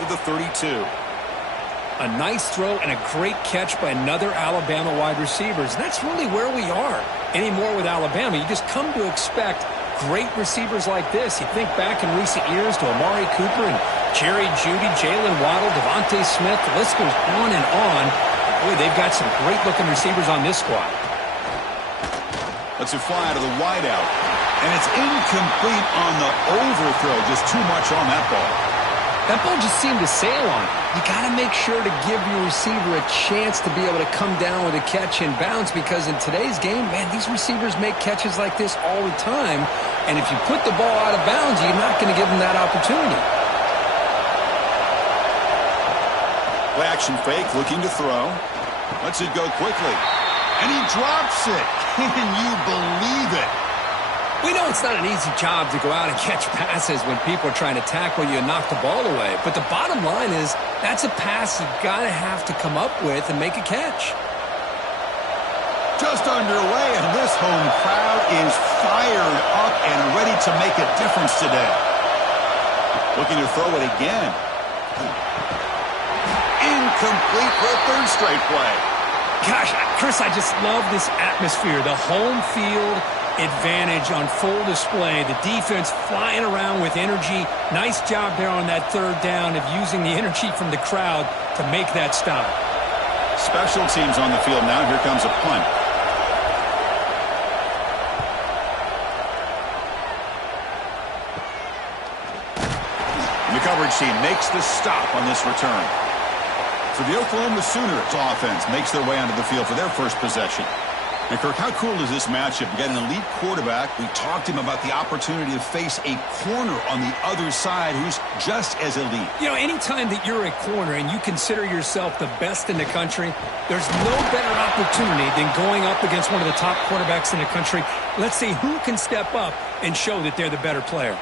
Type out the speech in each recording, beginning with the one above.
with the 32. A nice throw and a great catch by another Alabama wide receiver. And that's really where we are anymore with Alabama. You just come to expect great receivers like this. You think back in recent years to Amari Cooper and Jerry Jeudy, Jalen Waddle, Devontae Smith. The list goes on and on. Boy, they've got some great-looking receivers on this squad. Let's it fly to the wideout. And it's incomplete on the overthrow. Just too much on that ball. That ball just seemed to sail on it. You got to make sure to give your receiver a chance to be able to come down with a catch and bounce, because in today's game, man, these receivers make catches like this all the time. And if you put the ball out of bounds, you're not going to give them that opportunity. Play action fake, looking to throw. Lets it go quickly. And he drops it. Can you believe it? We know it's not an easy job to go out and catch passes when people are trying to tackle you and knock the ball away. But the bottom line is that's a pass you've got to have to come up with and make a catch. Just underway, and this home crowd is fired up and ready to make a difference today. Looking to throw it again. Incomplete for a third straight play. Gosh, Chris, I just love this atmosphere. The home field advantage on full display. The defense flying around with energy. Nice job there on that third down of using the energy from the crowd to make that stop. Special teams on the field now. Here comes a punt. And the coverage team makes the stop on this return. So the Oklahoma Sooners offense makes their way onto the field for their first possession. And Kirk, how cool is this matchup? You got an elite quarterback. We talked to him about the opportunity to face a corner on the other side who's just as elite. You know, anytime that you're a corner and you consider yourself the best in the country, there's no better opportunity than going up against one of the top quarterbacks in the country. Let's see who can step up and show that they're the better player.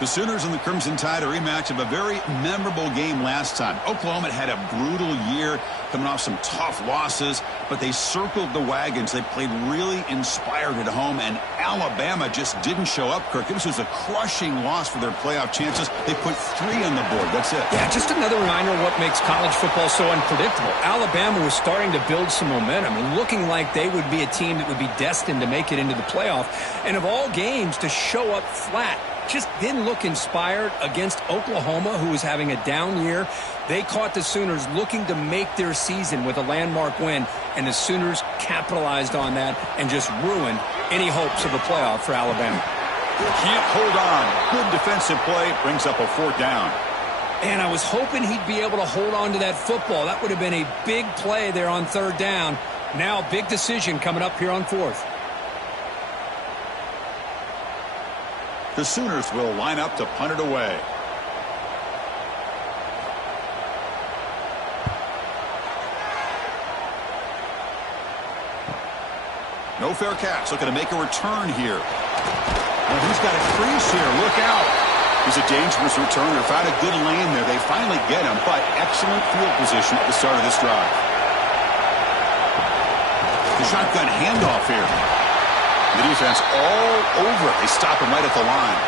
The Sooners and the Crimson Tide, a rematch of a very memorable game last time. Oklahoma had a brutal year, coming off some tough losses, but they circled the wagons. They played really inspired at home, and Alabama just didn't show up, Kirk. This was a crushing loss for their playoff chances. They put 3 on the board. That's it. Yeah, just another reminder of what makes college football so unpredictable. Alabama was starting to build some momentum and looking like they would be a team that would be destined to make it into the playoff. And of all games, to show up flat, just didn't look inspired against Oklahoma, who was having a down year. They caught the Sooners looking to make their season with a landmark win, and the Sooners capitalized on that and just ruined any hopes of a playoff for Alabama. Can't hold on. Good defensive play brings up a 4th down. And I was hoping he'd be able to hold on to that football. That would have been a big play there on 3rd down. Now, big decision coming up here on 4th. The Sooners will line up to punt it away. No fair catch. Looking to make a return here. Well, he's got a crease here. Look out. He's a dangerous returner. Found a good lane there. They finally get him, but excellent field position at the start of this drive. The shotgun handoff here. The defense all over it. They stop him right at the line.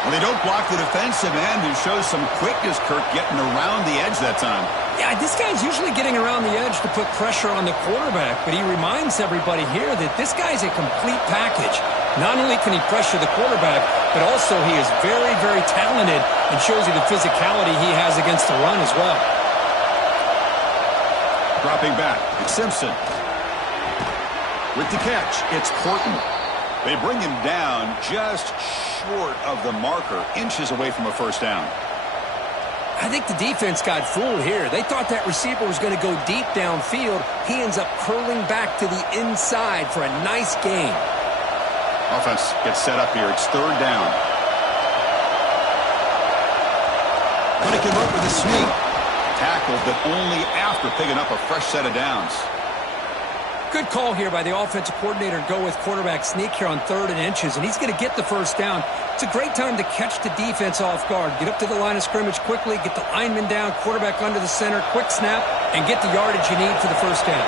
Well, they don't block the defensive end, who shows some quickness, Kirk, getting around the edge that time. Yeah, this guy's usually getting around the edge to put pressure on the quarterback, but he reminds everybody here that this guy's a complete package. Not only can he pressure the quarterback, but also he is very, very talented and shows you the physicality he has against the run as well. Dropping back, it's Simpson. With the catch, it's Horton. They bring him down just short of the marker, inches away from a 1st down. I think the defense got fooled here. They thought that receiver was going to go deep downfield. He ends up curling back to the inside for a nice gain. Offense gets set up here. It's 3rd down. Going to convert with a sneak. Tackled, but only after picking up a fresh set of downs. Good call here by the offensive coordinator to go with quarterback sneak here on 3rd and inches, and he's going to get the 1st down. It's a great time to catch the defense off guard. Get up to the line of scrimmage quickly, get the lineman down, quarterback under the center, quick snap, and get the yardage you need for the 1st down.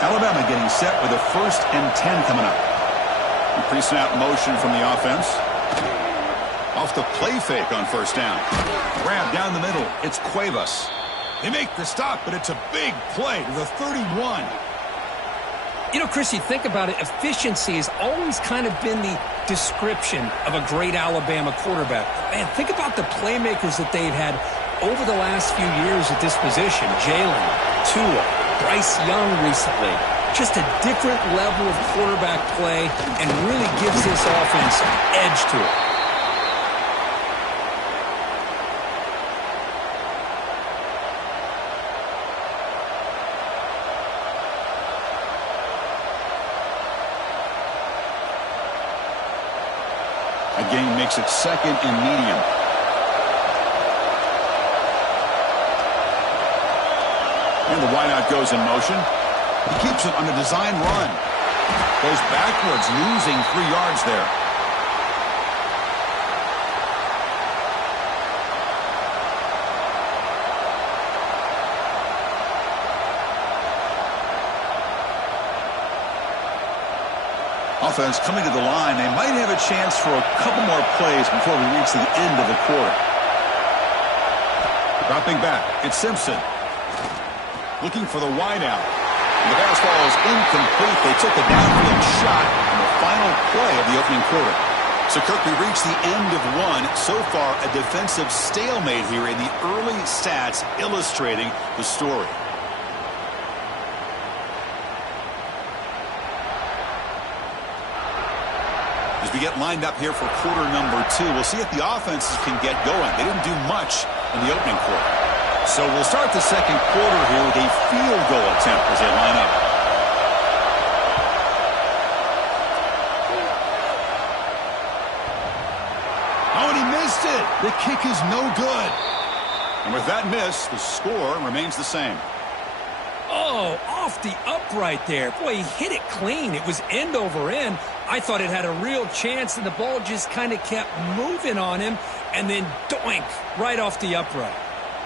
Alabama getting set with a 1st and 10 coming up. Pre-snap motion from the offense. Off the play fake on 1st down. Grab down the It's Cuevas. They make the stop, but it's a big play to the 31. You know, Chris, you think about it, efficiency has always kind of been the description of a great Alabama quarterback. Man, think about the playmakers that they've had over the last few years at this position. Jalen, Tua, Bryce Young recently. Just a different level of quarterback play and really gives this offense an edge to it. Again, makes it second and medium. And the wideout goes in motion. He keeps it on a design run. Goes backwards, losing 3 yards there. Offense coming to the line. They might have a chance for a couple more plays before we reach the end of the quarter. Dropping back, it's Simpson. Looking for the wideout. The fastball is incomplete. They took a downfield shot on the final play of the opening quarter. So, Kirk, we reached the end of one. So far, a defensive stalemate here in the early stats illustrating the story. As we get lined up here for quarter number 2, we'll see if the offenses can get going. They didn't do much in the opening quarter. So we'll start the second quarter here with a field goal attempt as they line up. Oh, and he missed it. The kick is no good. And with that miss, the score remains the same. Oh, off the upright there. Boy, he hit it clean. It was end over end. I thought it had a real chance, and the ball just kind of kept moving on him, and then doink, right off the upright.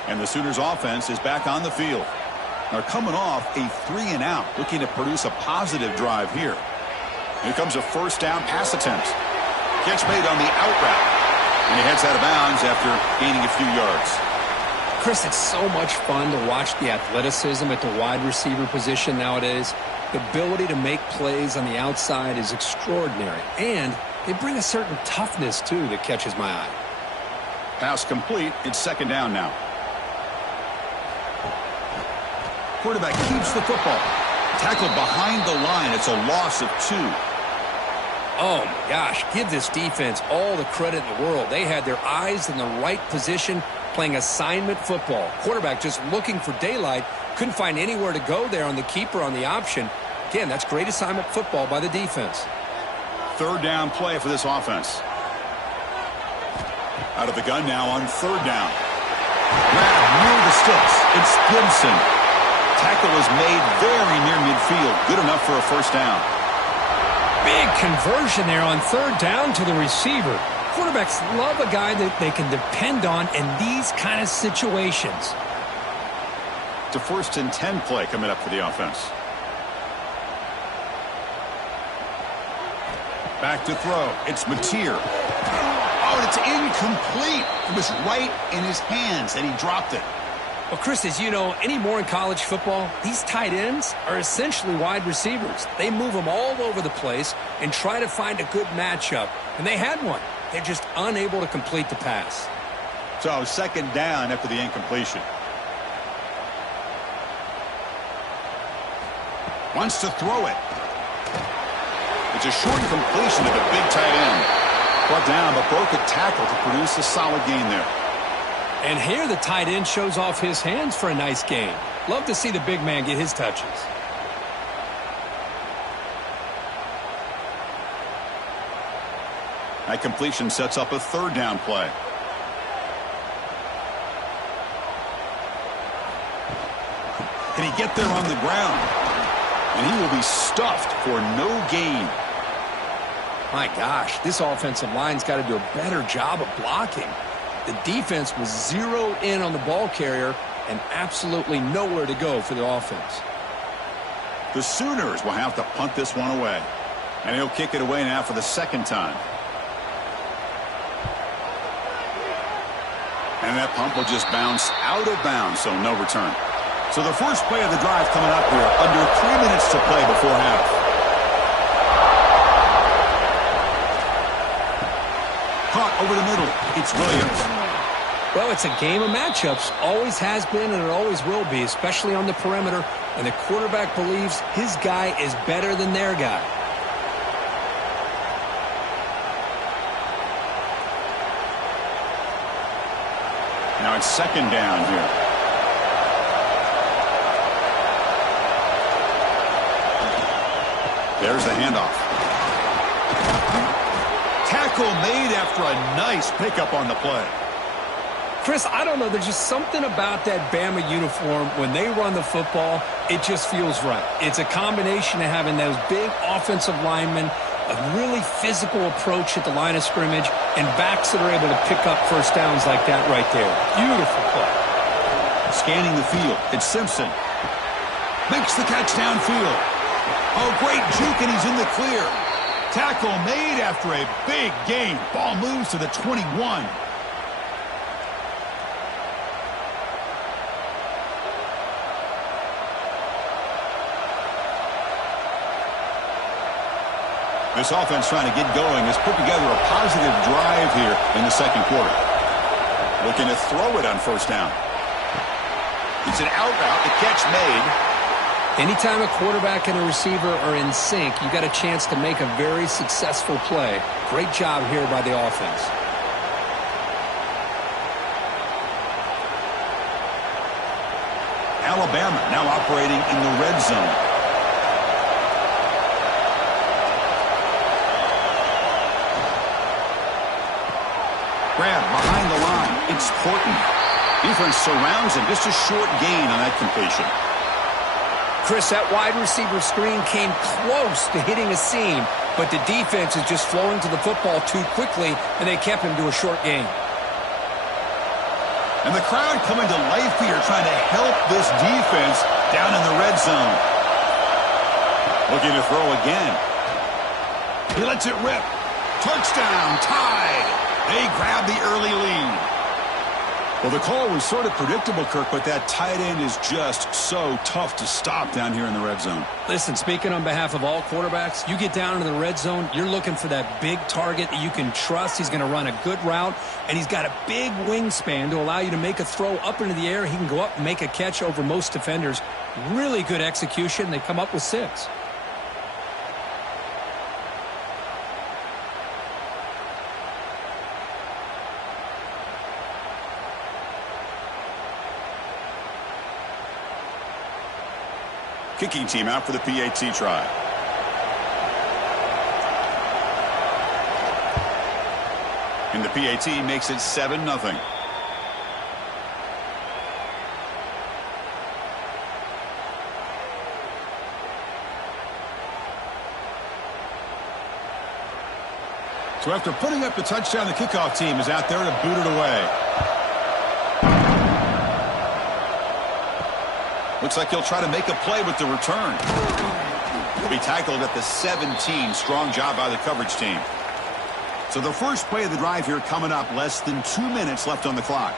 And the Sooners offense is back on the field. They're coming off a 3-and-out, looking to produce a positive drive here. Here comes a first down pass attempt. Catch made on the out route. And he heads out of bounds after gaining a few yards. Chris, it's so much fun to watch the athleticism at the wide receiver position nowadays. The ability to make plays on the outside is extraordinary. And they bring a certain toughness, too, that catches my eye. Pass complete. It's second down now. Quarterback keeps the football. Tackled behind the line. It's a loss of 2. Oh, my gosh. Give this defense all the credit in the world. They had their eyes in the right position, playing assignment football. Quarterback just looking for daylight. Couldn't find anywhere to go there on the keeper on the option. Again, that's great assignment football by the defense. Third down play for this offense. Out of the gun now on third down. Grabbed near the sticks. It's Gibson. Tackle is made very near midfield. Good enough for a first down. Big conversion there on third down to the receiver. Quarterbacks love a guy that they can depend on in these kind of situations. It's a 1st and 10 play coming up for the offense. Back to throw. It's Mateer. Oh, it's incomplete. It was right in his hands, and he dropped it. Well, Chris, as you know, anymore in college football, these tight ends are essentially wide receivers. They move them all over the place and try to find a good matchup. And they had one. They're just unable to complete the pass. So second down after the incompletion. Wants to throw it. It's a short completion to the big tight end. Brought down, but broke a tackle to produce a solid gain there. And here the tight end shows off his hands for a nice gain. Love to see the big man get his touches. That completion sets up a third down play. Can he get there on the ground? And he will be stuffed for no gain. My gosh, this offensive line's got to do a better job of blocking. The defense was zeroed in on the ball carrier and absolutely nowhere to go for the offense. The Sooners will have to punt this one away. And he'll kick it away now for the second time. And that pump will just bounce out of bounds, so no return. So the first play of the drive coming up here, under 3 minutes to play before half. Caught over the middle. It's Williams. Well, it's a game of matchups. Always has been and it always will be, especially on the perimeter. And the quarterback believes his guy is better than their guy. Now it's second down here. There's the handoff. Tackle made after a nice pickup on the play. Chris, I don't know. There's just something about that Bama uniform. When they run the football, it just feels right. It's a combination of having those big offensive linemen, a really physical approach at the line of scrimmage, and backs that are able to pick up first downs like that right there. Beautiful play. Scanning the field. It's Simpson. Makes the catch downfield. Oh, great juke, and he's in the clear. Tackle made after a big gain. Ball moves to the 21. This offense trying to get going has put together a positive drive here in the second quarter. Looking to throw it on first down. It's an out route, the catch made. Anytime a quarterback and a receiver are in sync, you got a chance to make a very successful play. Great job here by the offense. Alabama now operating in the red zone. Grab behind the line. It's Horton. Defense surrounds him. Just a short gain on that completion. Chris, that wide receiver screen came close to hitting a seam, but the defense is just flowing to the football too quickly, and they kept him to a short gain. And the crowd coming to life here, trying to help this defense down in the red zone. Looking to throw again. He lets it rip. Touchdown, tied. They grab the early lead. Well, the call was sort of predictable, Kirk, but that tight end is just so tough to stop down here in the red zone. Listen, speaking on behalf of all quarterbacks, you get down into the red zone, you're looking for that big target that you can trust. He's going to run a good route, and he's got a big wingspan to allow you to make a throw up into the air. He can go up and make a catch over most defenders. Really good execution. They come up with 6. Kicking team out for the PAT try. And the PAT makes it 7-0. So after putting up the touchdown, the kickoff team is out there to boot it away. Looks like he'll try to make a play with the return. He'll be tackled at the 17. Strong job by the coverage team. So the first play of the drive here coming up. Less than 2 minutes left on the clock.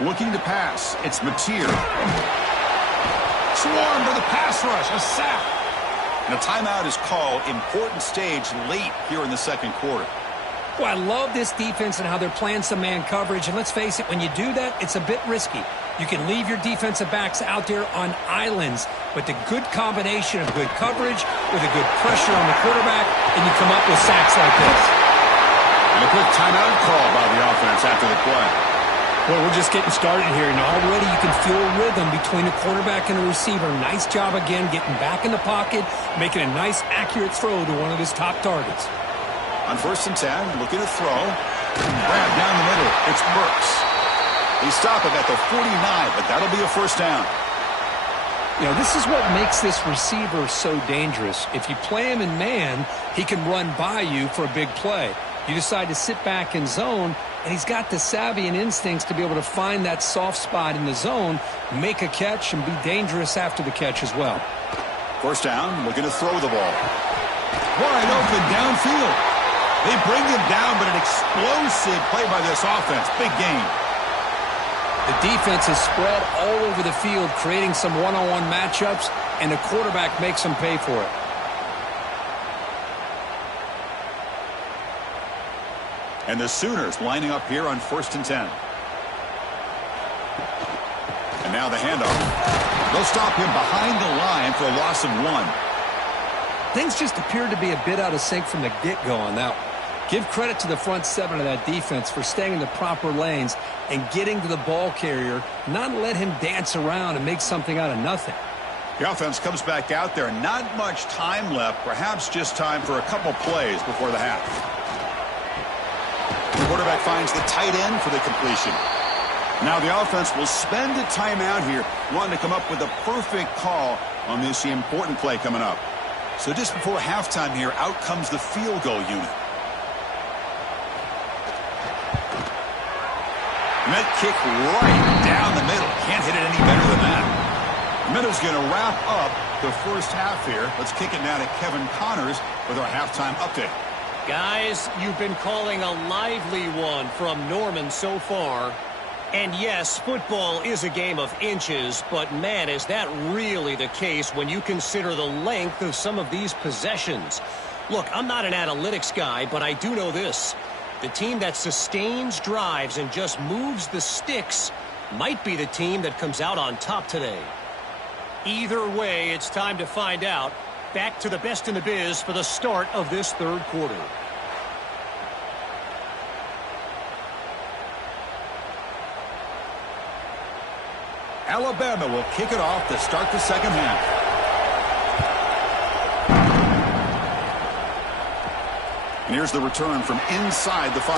Looking to pass. It's Mateer. Swarm for the pass rush. A sack. And a timeout is called. Important stage late here in the second quarter. Well, I love this defense and how they're playing some man coverage. And let's face it, when you do that, it's a bit risky. You can leave your defensive backs out there on islands, but the good combination of good coverage with a good pressure on the quarterback, and you come up with sacks like this. And a quick timeout call by the offense after the play. Well, we're just getting started here, and already you can feel a rhythm between the quarterback and the receiver. Nice job again getting back in the pocket, making a nice, accurate throw to one of his top targets. On 1st and 10, looking to throw. Grab down the middle. It's Burks. They stop him at the 49, but that'll be a first down. You know, this is what makes this receiver so dangerous. If you play him in man, he can run by you for a big play. You decide to sit back in zone, and he's got the savvy and instincts to be able to find that soft spot in the zone, make a catch, and be dangerous after the catch as well. First down, looking to throw the ball. Wide open downfield. They bring him down, but an explosive play by this offense. Big gain. The defense is spread all over the field, creating some one-on-one matchups, and the quarterback makes them pay for it. And the Sooners lining up here on 1st and 10. And now the handoff. They'll stop him behind the line for a loss of 1. Things just appeared to be a bit out of sync from the get-go on that one. Give credit to the front 7 of that defense for staying in the proper lanes and getting to the ball carrier, not let him dance around and make something out of nothing. The offense comes back out there. Not much time left. Perhaps just time for a couple plays before the half. The quarterback finds the tight end for the completion. Now the offense will spend a timeout here, wanting to come up with a perfect call on this important play coming up. So just before halftime here, out comes the field goal unit. And that kick right down the middle. Can't hit it any better than that. The Meadows going to wrap up the first half here. Let's kick it now to Kevin Connors with our halftime update. Guys, you've been calling a lively one from Norman so far. And yes, football is a game of inches, but man, is that really the case when you consider the length of some of these possessions. Look, I'm not an analytics guy, but I do know this. The team that sustains drives and just moves the sticks might be the team that comes out on top today. Either way, it's time to find out. Back to the best in the biz for the start of this third quarter. Alabama will kick it off to start the second half. And here's the return from inside the 5.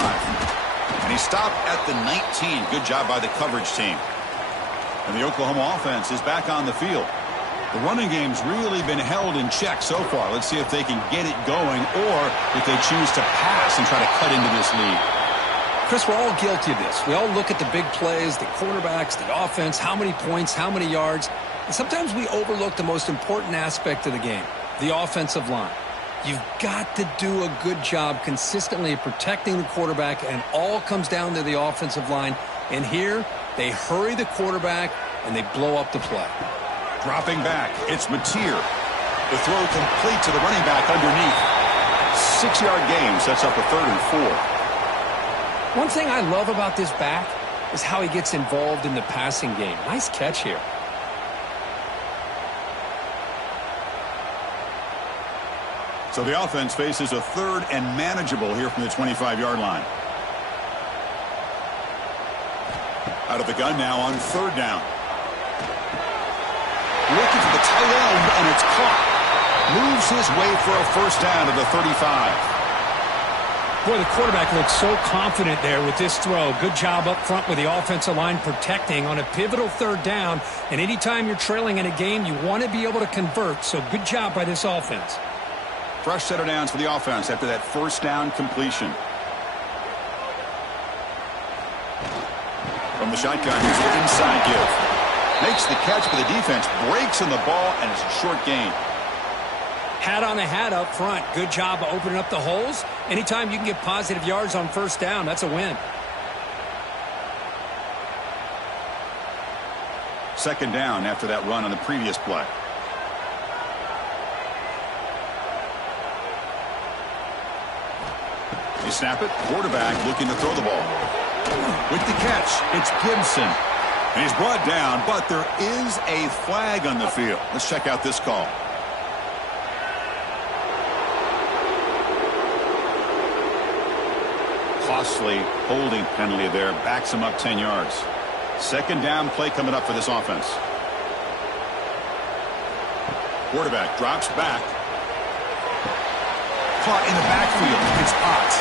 And he stopped at the 19. Good job by the coverage team. And the Oklahoma offense is back on the field. The running game's really been held in check so far. Let's see if they can get it going or if they choose to pass and try to cut into this lead. Chris, we're all guilty of this. We all look at the big plays, the quarterbacks, the offense, how many points, how many yards. And sometimes we overlook the most important aspect of the game, the offensive line. You've got to do a good job consistently protecting the quarterback, and all comes down to the offensive line. And here, they hurry the quarterback, and they blow up the play. Dropping back, it's Mateer. The throw complete to the running back underneath. 6-yard gain sets up a 3rd and 4. One thing I love about this back is how he gets involved in the passing game. Nice catch here. So the offense faces a 3rd and manageable here from the 25-yard line. Out of the gun now on 3rd down. Looking for the tight end, and it's caught. Moves his way for a 1st down to the 35. Boy, the quarterback looks so confident there with this throw. Good job up front with the offensive line protecting on a pivotal 3rd down. And anytime you're trailing in a game, you want to be able to convert. So good job by this offense. Fresh set of downs for the offense after that 1st down completion. From the shotgun, here's the inside give. Makes the catch, but the defense breaks in the ball, and it's a short gain. Hat on a hat up front. Good job of opening up the holes. Anytime you can get positive yards on 1st down, that's a win. 2nd down after that run on the previous play. They snap it. Quarterback looking to throw the ball. With the catch, it's Gibson. And he's brought down, but there is a flag on the field. Let's check out this call. Costly holding penalty there. Backs him up 10 yards. 2nd down play coming up for this offense. Quarterback drops back. Caught in the backfield. It's Ott.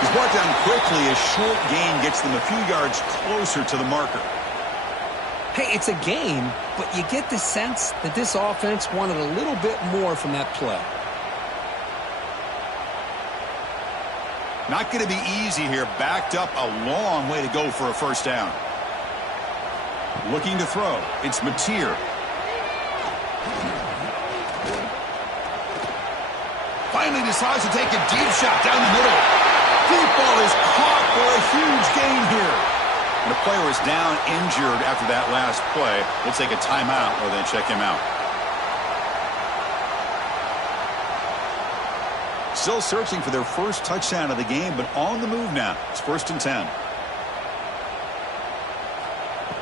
He's brought down quickly. A short gain gets them a few yards closer to the marker. Hey, it's a game, but you get the sense that this offense wanted a little bit more from that play. Not going to be easy here. Backed up a long way to go for a 1st down. Looking to throw. It's Mateer. Finally decides to take a deep shot down the middle. Deep ball is caught for a huge gain here. And the player is down injured after that last play. We'll take a timeout or then check him out. Still searching for their first touchdown of the game, but on the move now. It's 1st and 10.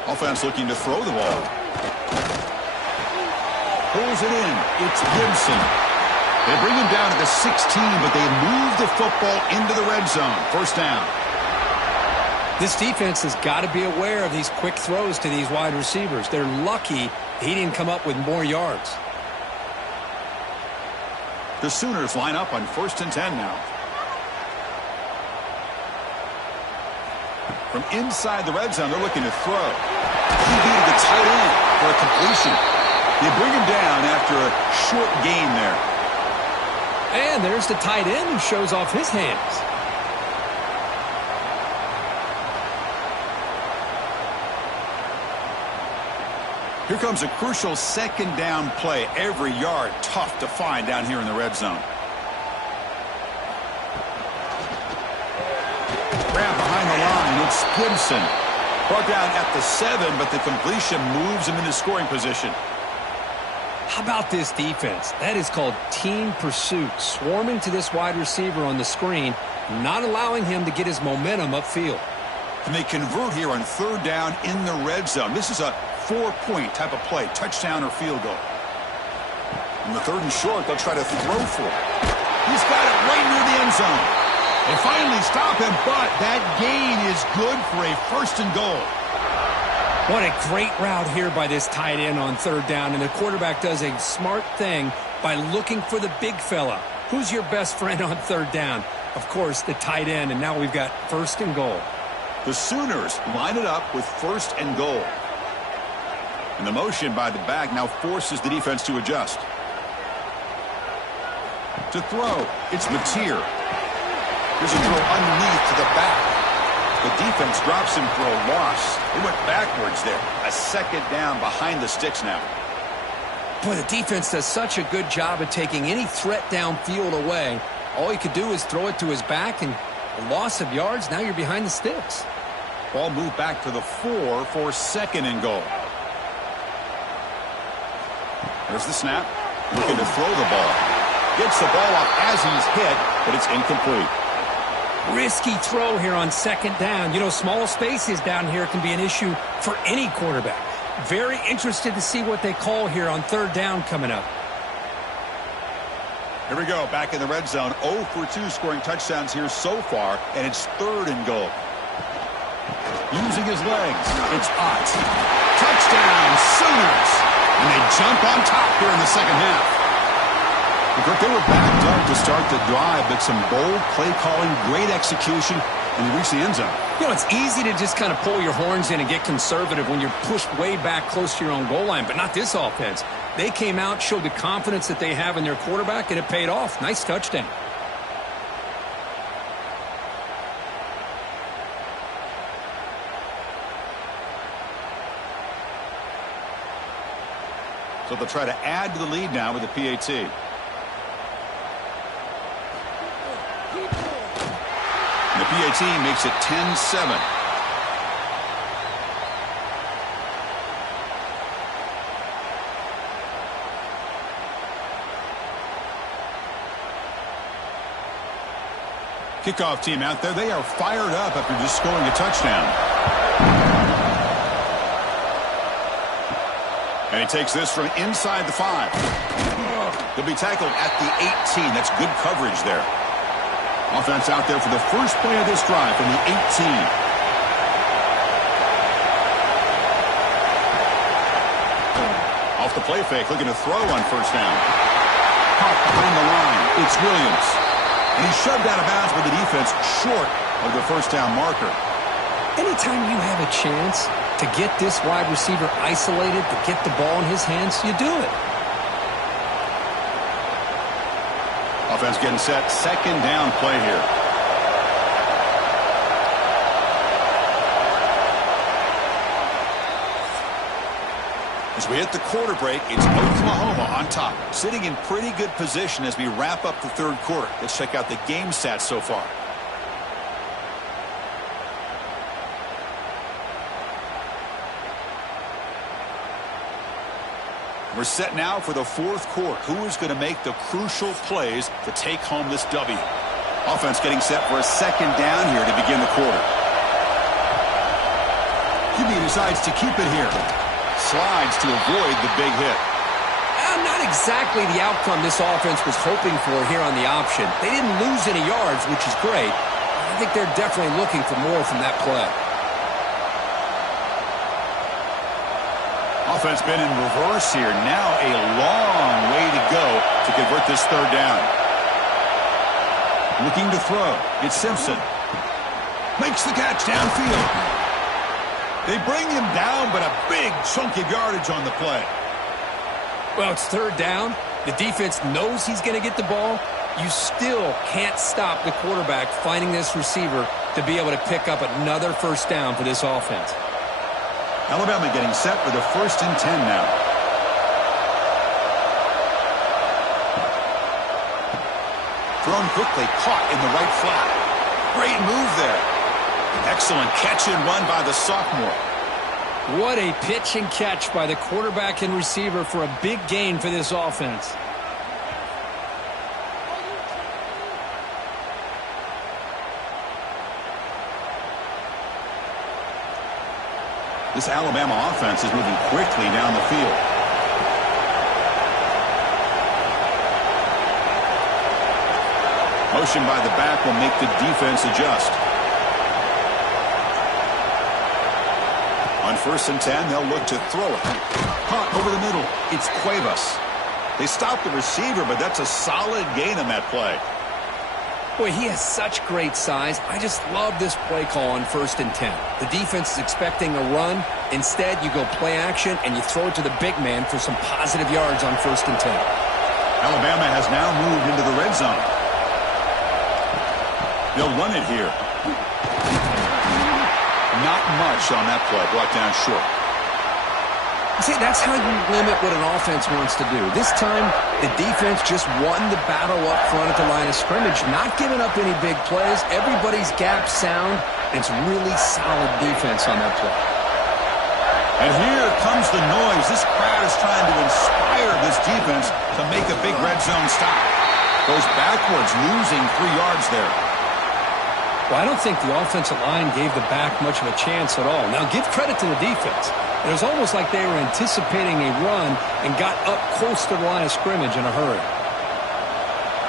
Offense looking to throw the ball. Pulls it in. It's Gibson. They bring him down at the 16, but they move the football into the red zone. 1st down. This defense has got to be aware of these quick throws to these wide receivers. They're lucky he didn't come up with more yards. The Sooners line up on 1st and 10 now. From inside the red zone, they're looking to throw. He beat the tight end for a completion. They bring him down after a short gain there. And there's the tight end who shows off his hands. Here comes a crucial 2nd down play. Every yard tough to find down here in the red zone. Grab behind the line. It's Gibson. Brought down at the 7, but the completion moves him into scoring position. How about this defense? That is called team pursuit. Swarming to this wide receiver on the screen, not allowing him to get his momentum upfield. And they convert here on 3rd down in the red zone. This is a 4-point type of play, touchdown or field goal. On the 3rd and short, they'll try to throw for it. He's got it right near the end zone. They finally stop him, but that gain is good for a 1st and goal. What a great route here by this tight end on 3rd down, and the quarterback does a smart thing by looking for the big fella. Who's your best friend on 3rd down? Of course, the tight end, and now we've got 1st and goal. The Sooners line it up with 1st and goal. And the motion by the back now forces the defense to adjust. To throw, it's Mateer. Here's a throw underneath to the back. The defense drops him for a loss. They went backwards there. A 2nd down behind the sticks now. Boy, the defense does such a good job of taking any threat downfield away. All he could do is throw it to his back, and a loss of yards, now you're behind the sticks. Ball moved back to the 4 for 2nd and goal. There's the snap. Looking to throw the ball. Gets the ball off as he's hit, but it's incomplete. Risky throw here on 2nd down. You know, small spaces down here can be an issue for any quarterback. Very interested to see what they call here on 3rd down coming up. Here we go, back in the red zone. 0 for 2 scoring touchdowns here so far, and it's 3rd and goal. Using his legs, it's Ott. Touchdown, Sooners! And they jump on top here in the 2nd half. They were backed up to start the drive, but some bold play calling, great execution, and they reach the end zone. You know, it's easy to just kind of pull your horns in and get conservative when you're pushed way back close to your own goal line, but not this offense. They came out, showed the confidence that they have in their quarterback, and it paid off. Nice touchdown. So they'll try to add to the lead now with the PAT. And the PAT makes it 10-7. Kickoff team out there. They are fired up after just scoring a touchdown. And he takes this from inside the 5. He'll be tackled at the 18. That's good coverage there. Offense out there for the first play of this drive from the 18. Off the play fake, looking to throw on 1st down. Caught behind the line. It's Williams. And he's shoved out of bounds with the defense short of the 1st down marker. Anytime you have a chance to get this wide receiver isolated, to get the ball in his hands, you do it. Offense getting set. 2nd down play here. As we hit the quarter break, it's Oklahoma on top, sitting in pretty good position as we wrap up the third quarter. Let's check out the game stats so far. We're set now for the fourth quarter. Who is going to make the crucial plays to take home this W? Offense getting set for a second down here to begin the quarter. QB decides to keep it here. Slides to avoid the big hit. Not exactly the outcome this offense was hoping for here on the option. They didn't lose any yards, which is great. I think they're definitely looking for more from that play. Offense been in reverse here. Now a long way to go to convert this third down. Looking to throw. It's Simpson. Makes the catch downfield. They bring him down, but a big chunk of yardage on the play. Well, it's third down. The defense knows he's going to get the ball. You still can't stop the quarterback finding this receiver to be able to pick up another first down for this offense. Alabama getting set for the 1st and 10 now. Thrown quickly, caught in the right flat. Great move there. Excellent catch and run by the sophomore. What a pitch and catch by the quarterback and receiver for a big gain for this offense. This Alabama offense is moving quickly down the field. Motion by the back will make the defense adjust. On 1st and 10, they'll look to throw it. Caught over the middle. It's Cuevas. They stopped the receiver, but that's a solid gain on that play. Boy, he has such great size. I just love this play call on 1st and 10. The defense is expecting a run. Instead, you go play action, and you throw it to the big man for some positive yards on 1st and 10. Alabama has now moved into the red zone. They'll run it here. Not much on that play, brought down short. See, that's how you limit what an offense wants to do. This time, the defense just won the battle up front at the line of scrimmage, not giving up any big plays. Everybody's gap sound. It's really solid defense on that play. And here comes the noise. This crowd is trying to inspire this defense to make a big red zone stop. Goes backwards, losing 3 yards there. Well, I don't think the offensive line gave the back much of a chance at all. Now, give credit to the defense. It was almost like they were anticipating a run and got up close to the line of scrimmage in a hurry.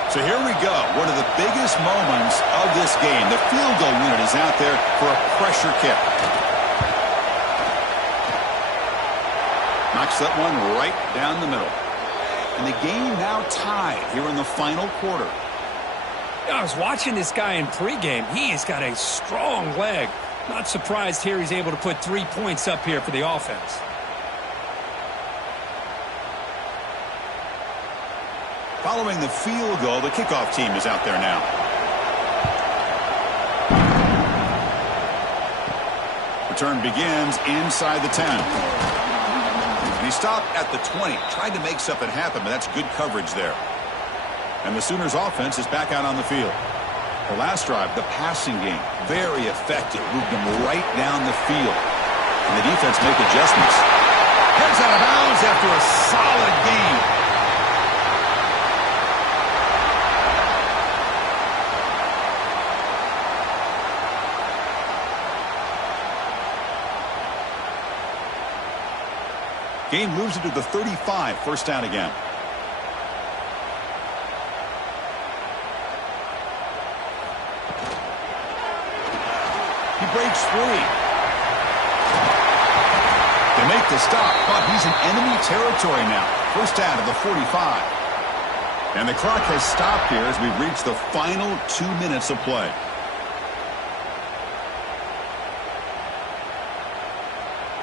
So here we go. One of the biggest moments of this game. The field goal unit is out there for a pressure kick. Knocks that one right down the middle. And the game now tied here in the final quarter. I was watching this guy in pregame. He has got a strong leg. Not surprised here he's able to put 3 points up here for the offense. Following the field goal, the kickoff team is out there now. Return begins inside the 10. And he stopped at the 20. Tried to make something happen, but that's good coverage there. And the Sooners offense is back out on the field. The last drive, the passing game, very effective. Moved them right down the field. And the defense make adjustments. Heads out of bounds after a solid game. Game moves into the 35, 1st down again. He breaks free. They make the stop, but he's in enemy territory now. 1st down to the 45. And the clock has stopped here as we reach the final 2 minutes of play.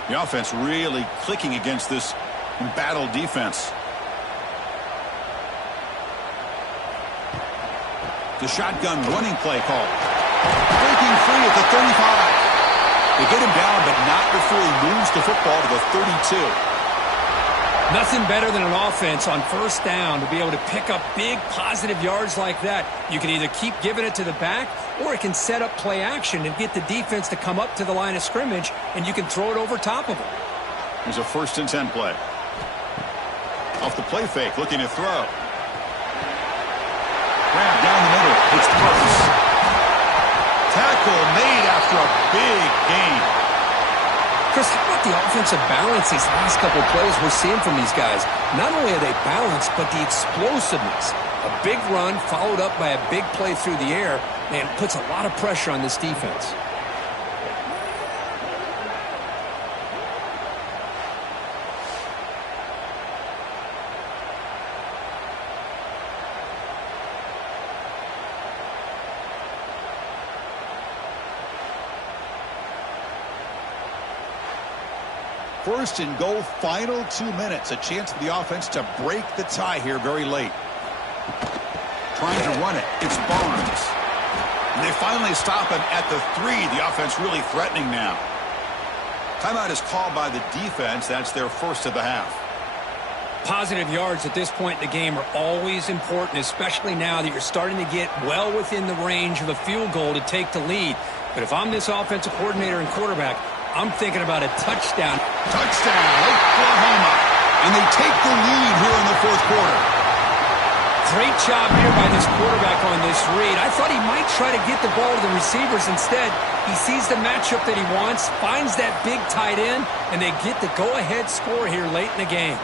The offense really clicking against this embattled defense. The shotgun running play call. Breaking free at the 35. They get him down, but not before he moves the football to the 32. Nothing better than an offense on first down to be able to pick up big positive yards like that. You can either keep giving it to the back, or it can set up play action and get the defense to come up to the line of scrimmage, and you can throw it over top of them. Here's a 1st and 10 play. Off the play fake, looking to throw. Grab down the middle. It's close. Tackle made after a big gain. Chris, how about the offensive balance these last couple of plays we're seeing from these guys? Not only are they balanced, but the explosiveness. A big run followed up by a big play through the air, and puts a lot of pressure on this defense. First and goal, final 2 minutes. A chance for the offense to break the tie here very late. Trying to run it. It's Barnes. And they finally stop him at the 3. The offense really threatening now. Timeout is called by the defense. That's their first of the half. Positive yards at this point in the game are always important, especially now that you're starting to get well within the range of a field goal to take the lead. But if I'm this offensive coordinator and quarterback, I'm thinking about a touchdown. Touchdown, Oklahoma. And they take the lead here in the 4th quarter. Great job here by this quarterback on this read. I thought he might try to get the ball to the receivers. Instead, he sees the matchup that he wants, finds that big tight end, and they get the go-ahead score here late in the game.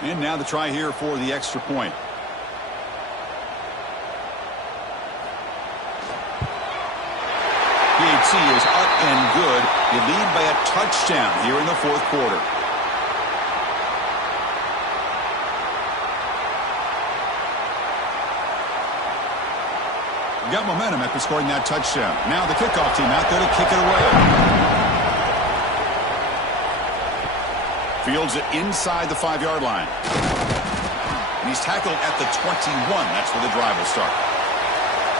And now the try here for the extra point. PAT is up and good. You lead by a touchdown here in the 4th quarter. Got momentum after scoring that touchdown. Now the kickoff team out there to kick it away. Fields it inside the 5-yard line. And he's tackled at the 21. That's where the drive will start.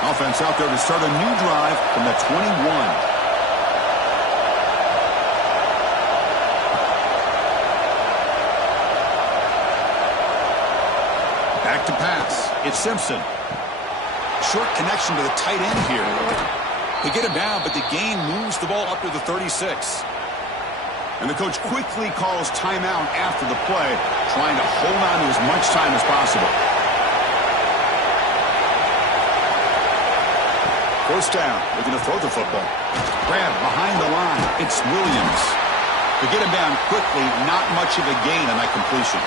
Offense out there to start a new drive from the 21. Back to pass. It's Simpson. Short connection to the tight end here. They get him down, but the gain moves the ball up to the 36. And the coach quickly calls timeout after the play, trying to hold on to as much time as possible. First down, looking to throw the football. Grab behind the line. It's Williams. To get him down quickly, not much of a gain on that completion.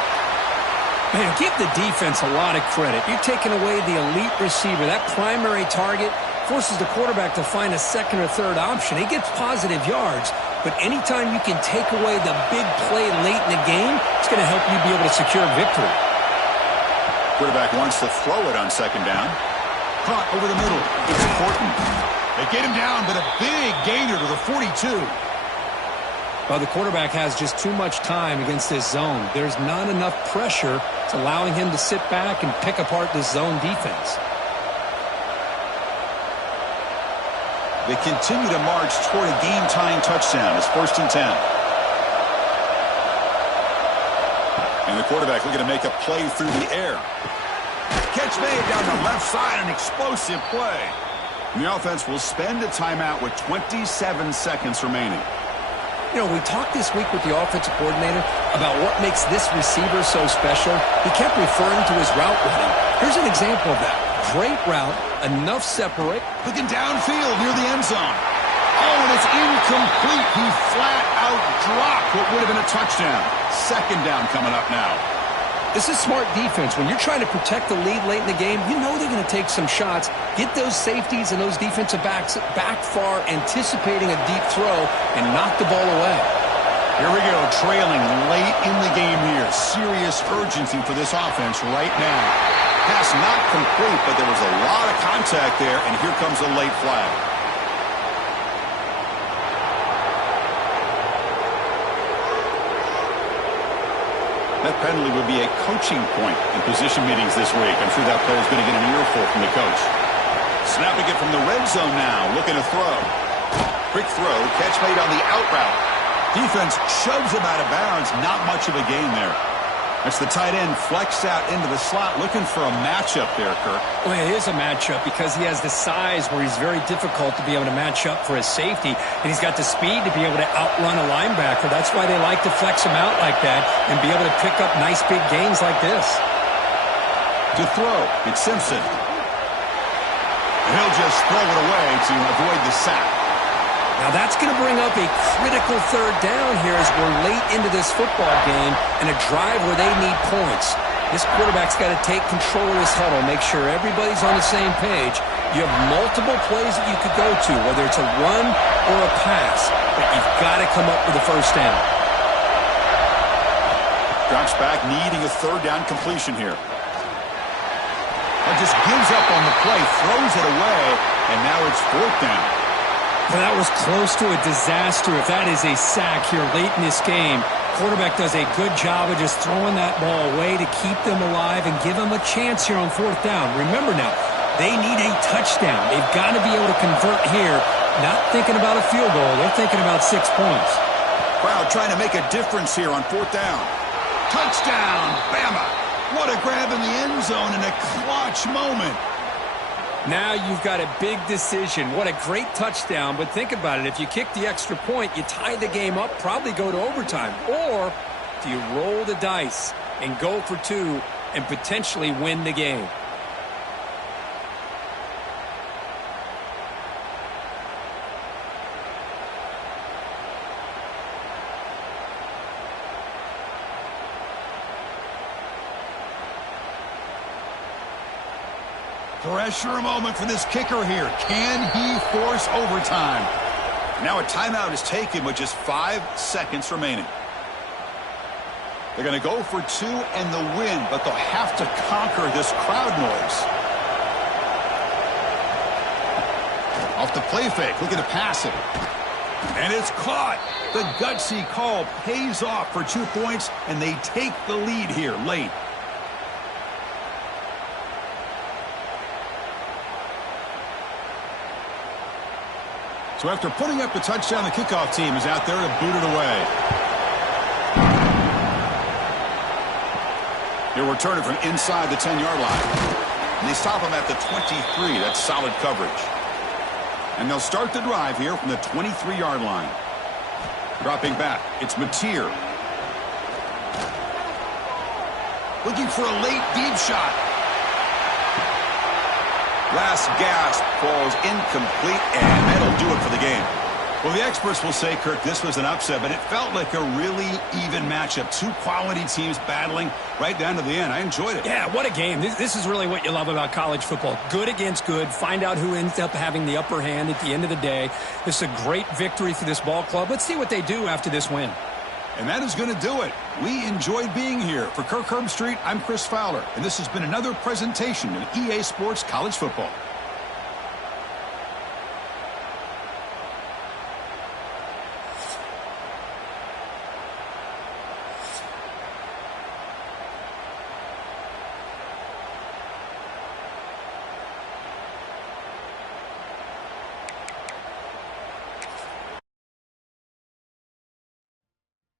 Man, give the defense a lot of credit. You're taking away the elite receiver. That primary target forces the quarterback to find a second or third option. He gets positive yards. But anytime you can take away the big play late in the game, it's going to help you be able to secure victory. Quarterback wants to throw it on 2nd down. Caught over the middle. It's Horton. They get him down, but a big gainer to the 42. Well, the quarterback has just too much time against this zone. There's not enough pressure. It's allowing him to sit back and pick apart this zone defense. They continue to march toward a game-tying touchdown. It's 1st and 10. And the quarterback looking to make a play through the air. Catch made down the left side, an explosive play. And the offense will spend a timeout with 27 seconds remaining. You know, we talked this week with the offensive coordinator about what makes this receiver so special. He kept referring to his route running. Here's an example of that. Great route, enough separate. Looking downfield near the end zone. Oh, and it's incomplete. He flat out dropped what would have been a touchdown. 2nd down coming up now. This is smart defense. When you're trying to protect the lead late in the game, you know they're going to take some shots, get those safeties and those defensive backs back far, anticipating a deep throw, and knock the ball away. Here we go, trailing late in the game here. Serious urgency for this offense right now. Pass not complete, but there was a lot of contact there, and here comes a late flag. That penalty would be a coaching point in position meetings this week. I'm sure that player is going to get an earful from the coach. Snapping it from the red zone now, looking to throw. Quick throw, catch made on the out route. Defense shoves him out of bounds. Not much of a gain there. That's the tight end flexed out into the slot, looking for a matchup there, Kirk. Well, it is a matchup because he has the size where he's very difficult to be able to match up for his safety, and he's got the speed to be able to outrun a linebacker. That's why they like to flex him out like that and be able to pick up nice big gains like this. To throw, it's Simpson. He'll just throw it away to avoid the sack. Now that's going to bring up a critical third down here as we're late into this football game and a drive where they need points. This quarterback's got to take control of this huddle, make sure everybody's on the same page. You have multiple plays that you could go to, whether it's a run or a pass, but you've got to come up with a first down. Drops back, needing a third down completion here. Just gives up on the play, throws it away, and now it's fourth down. Well, that was close to a disaster if that is a sack here late in this game. Quarterback does a good job of just throwing that ball away to keep them alive and give them a chance here on fourth down. Remember now, they need a touchdown. They've got to be able to convert here, not thinking about a field goal. They're thinking about 6 points. Crowd trying to make a difference here on fourth down. Touchdown, Bama. What a grab in the end zone in a clutch moment. Now you've got a big decision. What a great touchdown, but think about it. If you kick the extra point, you tie the game up, probably go to overtime. Or do you roll the dice and go for 2 and potentially win the game? Pressure moment for this kicker here. Can he force overtime? Now a timeout is taken with just 5 seconds remaining. They're going to go for 2 and the win, but they'll have to conquer this crowd noise. Off the play fake, looking to pass it. And it's caught. The gutsy call pays off for 2 points, and they take the lead here late. So after putting up the touchdown, the kickoff team is out there to boot it away. He'll return it from inside the 10-yard line. And they stop him at the 23. That's solid coverage. And they'll start the drive here from the 23-yard line. Dropping back, it's Mateer. Looking for a late deep shot. Last gasp falls incomplete, and that'll do it for the game. Well, the experts will say, Kirk, this was an upset, but it felt like a really even matchup. 2 quality teams battling right down to the end. I enjoyed it. Yeah, what a game. This is really what you love about college football. Good against good. Find out who ends up having the upper hand at the end of the day. This is a great victory for this ball club. Let's see what they do after this win. And that is going to do it. We enjoyed being here. For Kirk Herbstreit, I'm Chris Fowler, and this has been another presentation of EA Sports College Football.